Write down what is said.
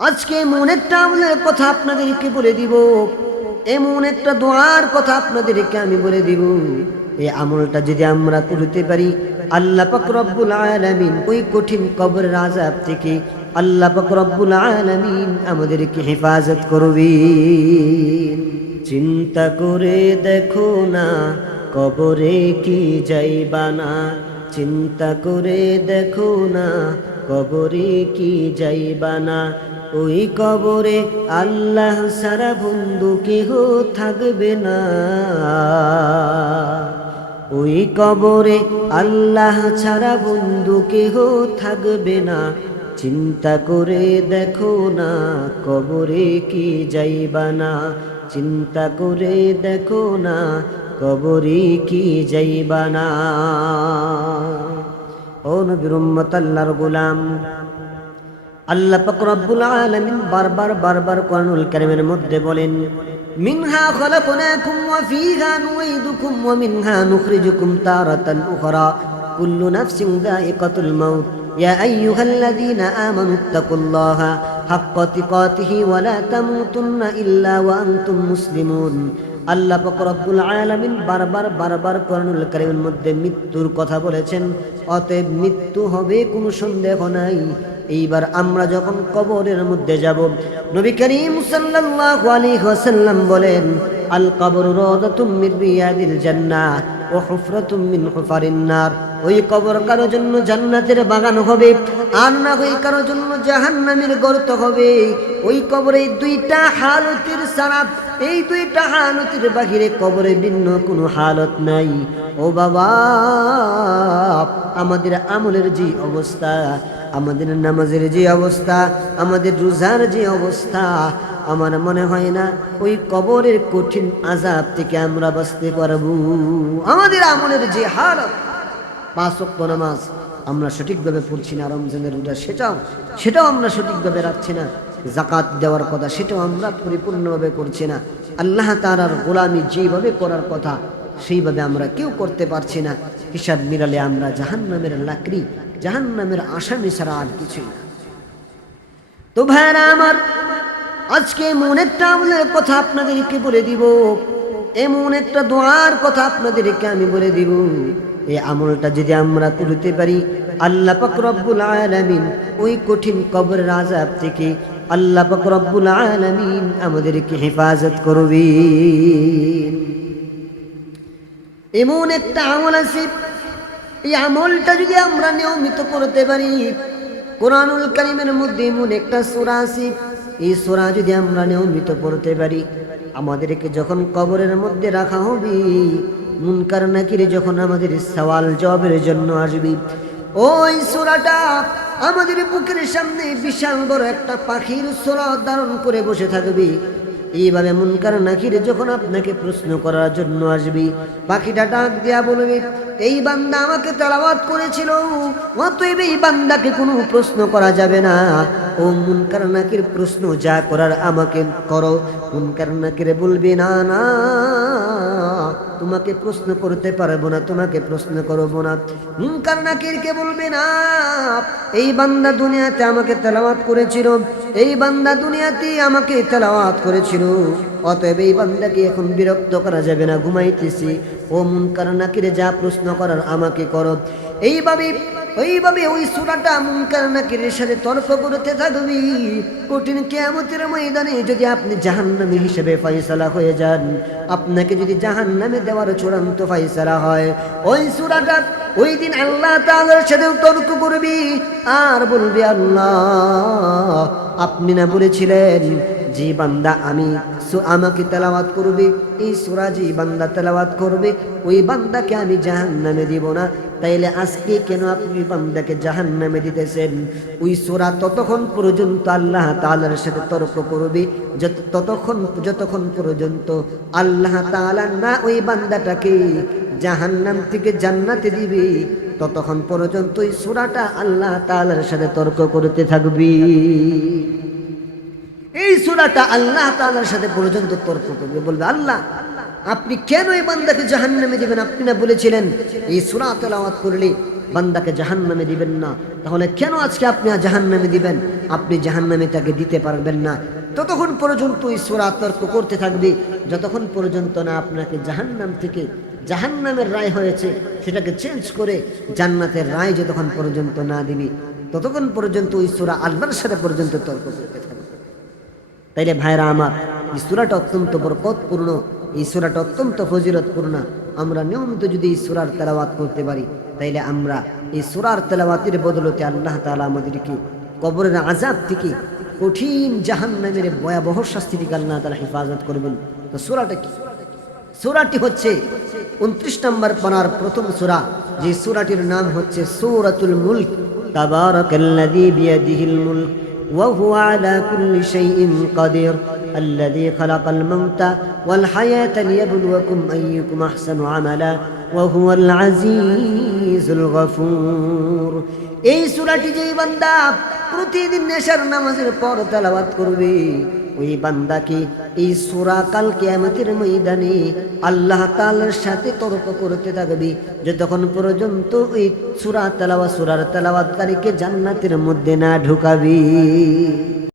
আজকে এমন একটা আমলের কথা আপনাদেরকে বলে দিব, এমন একটা দোয়ার কথা আপনাদেরকে আমি বলে দিব। এই আমলটা যদি আমরা করতে পারি, আল্লাহ পাক রব্বুল আলামিন ওই কঠিন কবরের আযাব থেকে আল্লাহ পাক রব্বুল আলামিন আমাদেরকে হেফাজত করবেন। চিন্তা করে দেখো না কবরে কি যাইবা না, চিন্তা করে দেখো না কবরে কি যাইবা না। ওই কবরে আল্লাহ সারা বন্ধু কেহ থাকবে না, ওই কবরে আল্লাহ ছাড়া বন্ধু কেহ থাকবে না। চিন্তা করে দেখো না কবরে কি যাইবা না, চিন্তা করে দেখো না কবরে কি যাইবা না। ও নবীর উম্মত আল্লাহর গোলাম, আল্লাহ পাক রব্বুল আলামিন বারবার কোরআনুল কারীমের মধ্যে বলেন, মিনহা খলাকনাকুম ওয়া ফীহা নুঈদুকুম ওয়া মিনহা নুখরিজুকুম তারাতান উখরা কুল্লু নাফসিন যায়িকাতুল মাউত ইয়া আইয়ুহাল্লাযীনা আমানুত্তাকুল্লাহা হাক্কা তিকাতিহি ওয়া লা তামুতুন্না ইল্লা ওয়া আনতুম মুসলিমুন। আল্লাহ পাক রব্বুল আলামিন বারবার কোরআনুল কারীমের মধ্যে মৃত্যুর কথা বলেছেন। অতএব মৃত্যু হবে, কোনো সন্দেহ নাই। এইবার আমরা যখন কবরের মধ্যে যাব, নবী করিম সাল্লাল্লাহু আলাইহি ওয়াসাল্লাম বলেন, আল কবরু রাওদাতুম মিন রিয়াদিল জান্নাহ ওয়া হুফরাতুম মিন হুফারিন নার। ওই কবর কারো জন্য জান্নাতের বাগান হবে, আর না ওই কারো জন্য জাহান্নামের গর্ত হবে। ওই কবরে দুইটা হালতের ছাড়া, এই দুইটা হালতের বাহিরে কবরে ভিন্ন কোনো হালত নাই। ও বাবা, আমাদের আমলের যে অবস্থা, আমাদের নামাজের যে অবস্থা, আমাদের রোজার যে অবস্থা, আমার মনে হয় না ওই কবরের কঠিন আযাব থেকে আমরা বাঁচতে পারবো। আমাদের আমলের যে হালত, 5 ওয়াক্ত নামাজ আমরা সঠিকভাবে পড়ছি না, রমজানের রোজা সেটাও আমরা সঠিকভাবে রাখছি না, যাকাত দেওয়ার কথা সেটাও আমরা পরিপূর্ণভাবে করছি না, আল্লাহ তাআলার গোলামি যেভাবে করার কথা সেইভাবে আমরা কেউ করতে পারছি না। হিসাব মিলালে আমরা জাহান্নামের লাকড়ি, জাহান্নামের আসামি ছাড়া আর কিছুই না। তো ভাইরা আমার, আজকে এমন একটা আমলের কথা আপনাদেরকে বলে দিব, এমন একটা দোয়ার কথা আপনাদেরকে আমি বলে দিব। এই আমলটা যদি আমরা করতে পারি, আল্লাহ পাক রব্বুল আলামিন ওই কঠিন কবরের আযাব থেকে আল্লাহ পাক রব্বুল আলামিন আমাদেরকে হেফাজত করবেন। এমন একটা আমল আছে, এই আমলটা যদি আমরা নিয়মিত করতে পারি, কোরআনুল কারীমের মধ্যে এমন একটা সূরা আছে, এই সূরা যদি আমরা নিয়মিত পড়তে পারি, আমাদেরকে যখন কবরের মধ্যে রাখা হবে, মুনকার নাকির যখন আমাদের সওয়াল জবাবের জন্য আসবে, ওই সূরাটা আমাদের বুকের সামনে বিশাল বড় একটা পাখির সূরা ধারণ করে বসে থাকবে। এইভাবে মুনকার নাকির যখন আপনাকে প্রশ্ন করার জন্য আসবে, পাখিটা ডাক দিয়া বলবে, এই বান্দা আমাকে তেলাওয়াত করেছিল, অতএব এই বান্দাকে কোনো প্রশ্ন করা যাবে না। ও মুনকার নাকির, প্রশ্ন যা করার আমাকে করো। মুনকার নাকির বলবে, না না, তোমাকে প্রশ্ন করতে পারবো না, তোমাকে প্রশ্ন করবো না। মুনকার নাকিরকে বলবে, না, এই বান্দা দুনিয়াতে আমাকে তেলাওয়াত করেছিল, এই বান্দা দুনিয়াতে আমাকে তেলাওয়াত করেছিল, অতএব এই বান্দাকে এখন বিরক্ত করা যাবে না, ঘুমাইতেছি। ও মুনকার নাকিরে, যা প্রশ্ন করার আমাকে করো। এইভাবে ওই সূরাটা মুনকার নাকিরের সাথে তর্ক করতে থাকবি। কঠিন কিয়ামতের ময়দানে যদি আপনি জাহান্নামী হিসেবে ফয়সালা হয়ে যান, আপনাকে যদি জাহান্নামে দেওয়ার চূড়ান্ত ফয়সালা হয়, ওই সূরাটা ওই দিন আল্লাহ তাআলার সাথে তর্ক করবি আর বলবি, আল্লাহ আপনি না বলেছিলেন যে বান্দা আমাকে তেলাওয়াত করবে, এই সূরা যে বান্দা তেলাওয়াত করবে ওই বান্দাকে আমি জাহান্নামে দিব না, তাইলে আজকে কেন আপনি বান্দাকে জাহান্নামে দিতেছেন? ওই সূরা ততক্ষণ পর্যন্ত আল্লাহ তাআলার সাথে তর্ক করবে যতক্ষণ পর্যন্ত আল্লাহ তাআলা না ওই বান্দাটাকে জাহান্নাম থেকে জান্নাতে দিবে, ততক্ষণ পর্যন্ত ওই সূরাটা আল্লাহ তাআলার সাথে তর্ক করতে থাকবে। এই সূরাটা আল্লাহ তাআলার সাথে পর্যন্ত তর্ক করবে, বলবে, আল্লাহ আপনি কেন এই বান্দাকে জাহান্নামে দিবেন? আপনি না বলেছিলেন এই সূরা তেলাওয়াত করলে বান্দাকে জাহান্নামে দিবেন না, তাহলে কেন আজকে আপনি জাহান্নামে দিবেন? আপনি জাহান্নামে তাকে দিতে পারবেন না। ততক্ষণ পর্যন্ত এই সূরা তর্ক করতে থাকবে, যতক্ষণ পর্যন্ত না আপনাকে জাহান্নাম থেকে জাহান্নামের রায় হয়েছে সেটাকে চেঞ্জ করে জান্নাতের রায় যতক্ষণ পর্যন্ত না দিবি, ততক্ষণ পর্যন্ত ওই সূরা আল্লাহর সাথে পর্যন্ত তর্ক করতে থাকবে। তাইলে ভাইরা আমার, এই সূরাটা অত্যন্ত বরকতপূর্ণ, এই সূরাটা অত্যন্ত ফজিলতপূর্ণ। আমরা নিয়মিত যদি এই সূরার তেলাওয়াত করতে পারি, তাইলে আমরা এই সূরার তেলাওয়াতের বদলতে আল্লাহ তাআলা আমাদেরকে কবরের আযাব থেকে, কঠিন জাহান্নামের ভয়াবহ শাস্তি থেকে আল্লাহ তাআলা হেফাজত করবেন। তো সূরাটা কি? সূরাটি হচ্ছে 29 নম্বর পারার প্রথম সূরা, যে সূরাটির নাম হচ্ছে সূরাতুল মুলক। তাবারাকাল্লাযী বিয়াদিহিল মুলক ওয়া হুয়া আলা কুল্লি শাইইন কাদির الذي خلق الموت والحياة ليبلوكم أيكم أحسن عملا وهو العزيز الغفور। এই সূরাটি যেই বান্দা প্রতিদিন নেশার নামাজের পর তেলাওয়াত করবে, ওই বান্দাকে এই সূরা কাল কিয়ামতের ময়দানে আল্লাহ তাআলার সাথে তর্ক করতে থাকবে, যতক্ষণ পর্যন্ত ওই সূরার তেলাওয়াতকারীকে জান্নাতের মধ্যে না ঢুকাবে।